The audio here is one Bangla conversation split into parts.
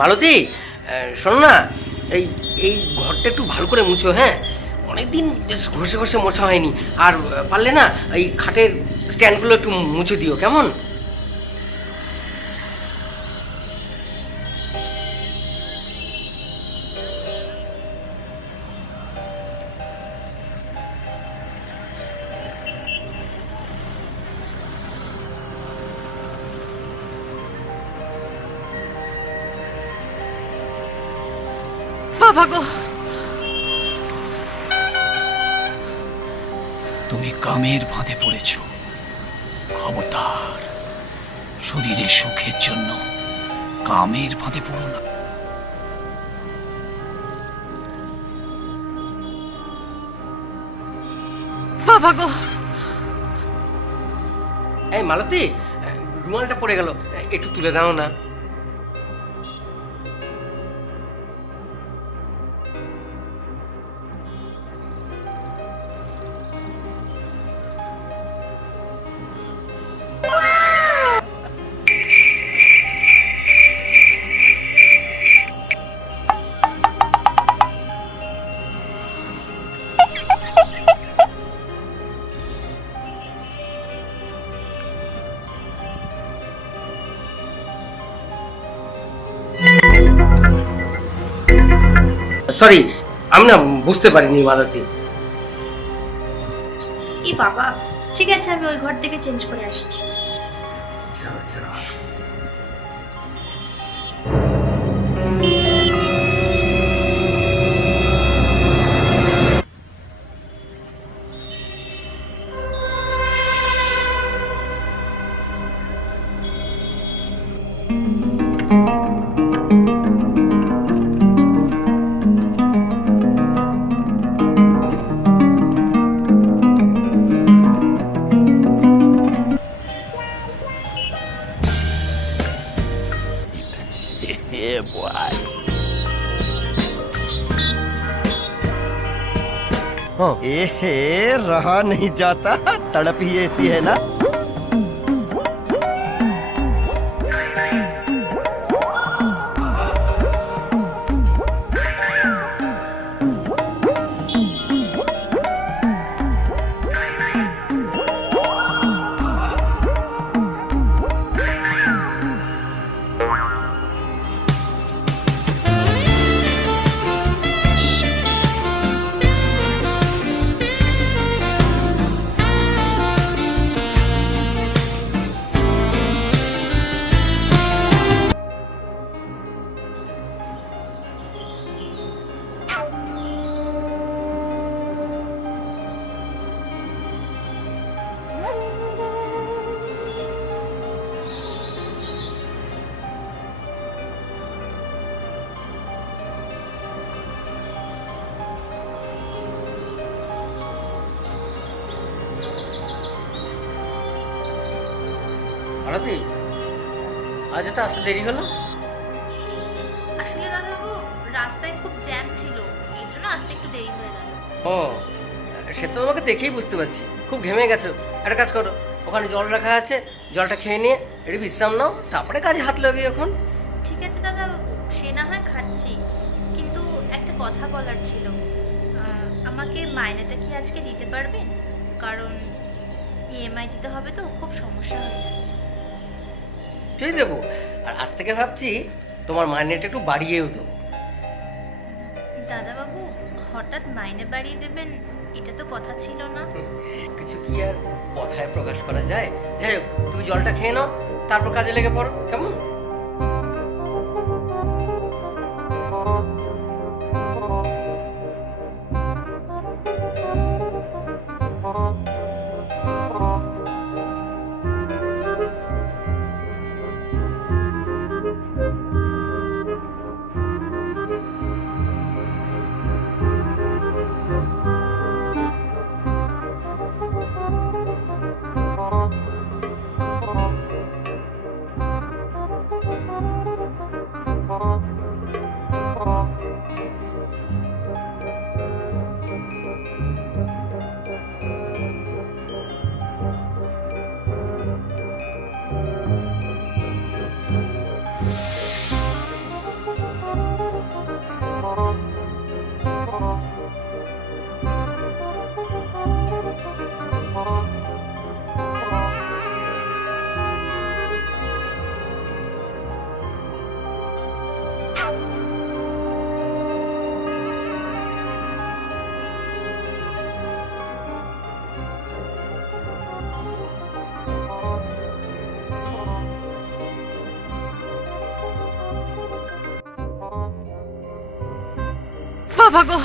মালতী, শোনো না, এই এই ঘরটা একটু ভালো করে মুছো। হ্যাঁ, অনেকদিন বেশ ঘষে ঘষে মোছা হয়নি। আর পারলে না এই খাটের স্ট্যান্ডগুলো একটু মুছে দিও, কেমন? বাবা গো, তুমি কামের ফাঁদে পড়েছ। খবরদার, শরীরের সুখের জন্য কামের ফাঁদে পড়ো না। বাবা গো। এই মালতী, রুমালটা পড়ে গেল, একটু তুলে দাও না। সরি, আমি না বুঝতে পারিনি মালতী। এই বাবা, ঠিক আছে, আমি ওই ঘর থেকে চেঞ্জ করে আসছি। আচ্ছা আচ্ছা। रहा नहीं जाता, तड़प ही ऐसी है ना। মালতী, আজ এত আসতে দেরি হলো? আসলে দাদাবাবু, রাস্তায় খুব জ্যাম ছিল, এই জন্য আসতে একটু দেরি হয়ে গেল। ও, সে তো তোমাকে দেখেই বুঝতে পারছি, খুব ঘেমে গেছো। একটা কাজ করো, ওখানে জল রাখা আছে, জলটা খেয়ে নিয়ে একটু বিশ্রাম নাও, তারপরে কাজে হাত লাগবে এখন। ঠিক আছে দাদাবাবু, সে না হয় খাচ্ছি, কিন্তু একটা কথা বলার ছিল। আমাকে মাইনেটা কি আজকে দিতে পারবেন? কারণ ইএমআই দিতে হবে তো, খুব সমস্যা হয়ে যাচ্ছে। সেই দেবো, আর আজ থেকে ভাবছি তোমার মাইনেটা একটু বাড়িয়েও দেবো। দাদাবাবু, হঠাৎ মাইনে বাড়িয়ে দেবেন এটা তো কথা ছিল না। কিছু কি আর কথায় প্রকাশ করা যায়? যাই হোক, তুমি জলটা খেয়ে নাও, তারপর কাজে লেগে পড়ো, কেমন? বাবা গো,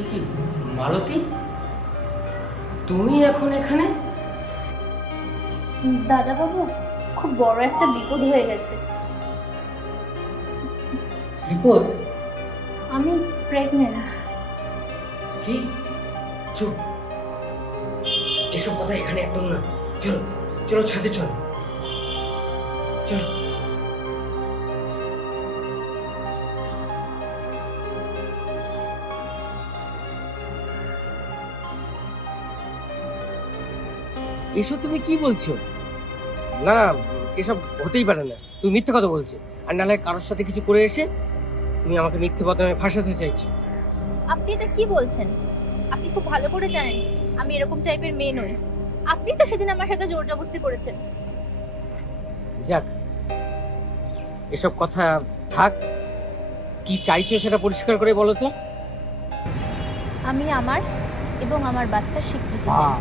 এ কি মালতী, তুমি এখন এখানে? দাদাবাবু, খুব বড় একটা বিপদ হয়ে গেছে। বিপদ? আমি প্রেগনেন্ট। কি? চুপ, এসব কথা এখানে একদম না। চলো চলো, ছাদে চলো, চলো। এসব তুমি কি বলছো? না না, এসব হতেই পারে না। তুমি মিথ্যে কথা বলছো, আর নাহলে কারোর সাথে কিছু করে এসে তুমি আমাকে মিথ্যে বদনামে ফাঁসাতে চাইছো। আপনি এটা কি বলছেন? আপনি খুব ভালো করে জানেন আমি এরকম টাইপের মেয়ে নই। আপনি তো সেদিন আমার সাথে জোর জবরদস্তি করেছেন। যাক, এসব কথা থাক। কি চাইছো সেটা পরিষ্কার করে বলো তো। আমি আমার এবং আমার বাচ্চার স্বীকৃতি চাই।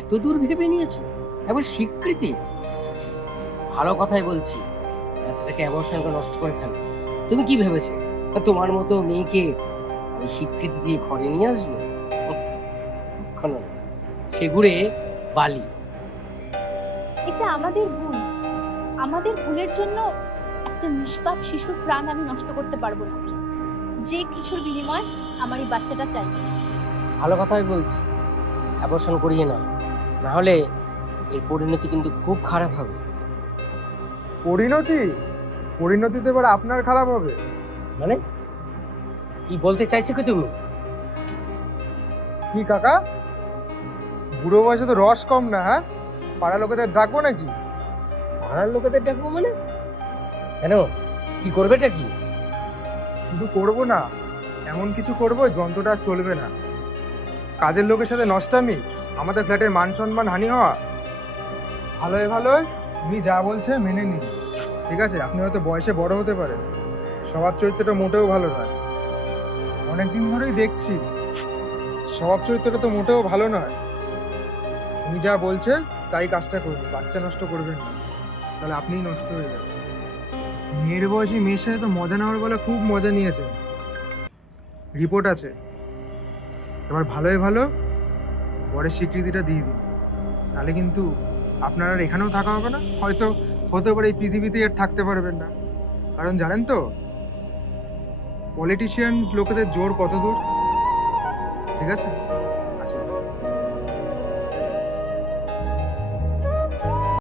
এত দূর ভেবে নিয়েছো? এবার স্বীকৃতি? ভালো কথাই বলছি, বাচ্চাটাকে অ্যাবর্শন করে নষ্ট করে ফেলো। তুমি কি ভেবেছো তোমার মতো মেয়েকে আমি স্বীকৃতি দিয়ে ঘরে নিয়ে আসবো? কখনো না। সে ঘুরে বালি। এটা আমাদের ভুল। আমাদের ভুলের জন্য একটা নিষ্পাপ শিশুর প্রাণ আমি নষ্ট করতে পারবো না। যে কিছুর বিনিময় আমার এই বাচ্চাটা চাই। ভালো কথাই বলছি, অ্যাবর্শন করিয়ে না, না হলে এই পরিণতি কিন্তু খুব খারাপ হবে। পরিণতি? পরিণতি তো এবার আপনার খারাপ হবে। মানে কি বলতে চাইছো কি তুমি? কি কাকা, বুড়ো বয়সে তো রস কম না, হ্যাঁ? পাড়া লোকেদের ডাকবো নাকি? পাড়ার লোকেদের ডাকবো মানে? কেন, কি করবেটা কি? শুধু করবো না, এমন কিছু করবো যন্ত্রটা আর চলবে না। কাজের লোকের সাথে নষ্টামি, আমাদের ফ্ল্যাটের মান সম্মান হানি হওয়া। ভালোই ভালোই উনি যা বলছে মেনে নিন, ঠিক আছে? আপনি হয়তো বয়সে বড় হতে পারেন, স্বভাব চরিত্রটা মোটেও ভালো নয়। অনেকদিন ধরেই দেখছি স্বভাব চরিত্রটা তো মোটেও ভালো নয়। উনি যা বলছে তাই কাজটা করুন, বাচ্চা নষ্ট করবেন না, তাহলে আপনিই নষ্ট হয়ে যাবেন। মেয়ের বয়সী মেয়ের সাথে তো মজা নেওয়ার বেলা খুব মজা নিয়েছে, রিপোর্ট আছে। এবার ভালোই ভালো বরের স্বীকৃতিটা দিয়ে দিন, নাহলে কিন্তু আপনার আর এখানেও থাকা হবে না, হয়তো হতে পারে এই পৃথিবীতেই আর থাকতে পারবেন না। কারণ জানেন তো পলিটিশিয়ান লোকেদের জোর কত দূর, ঠিক আছে?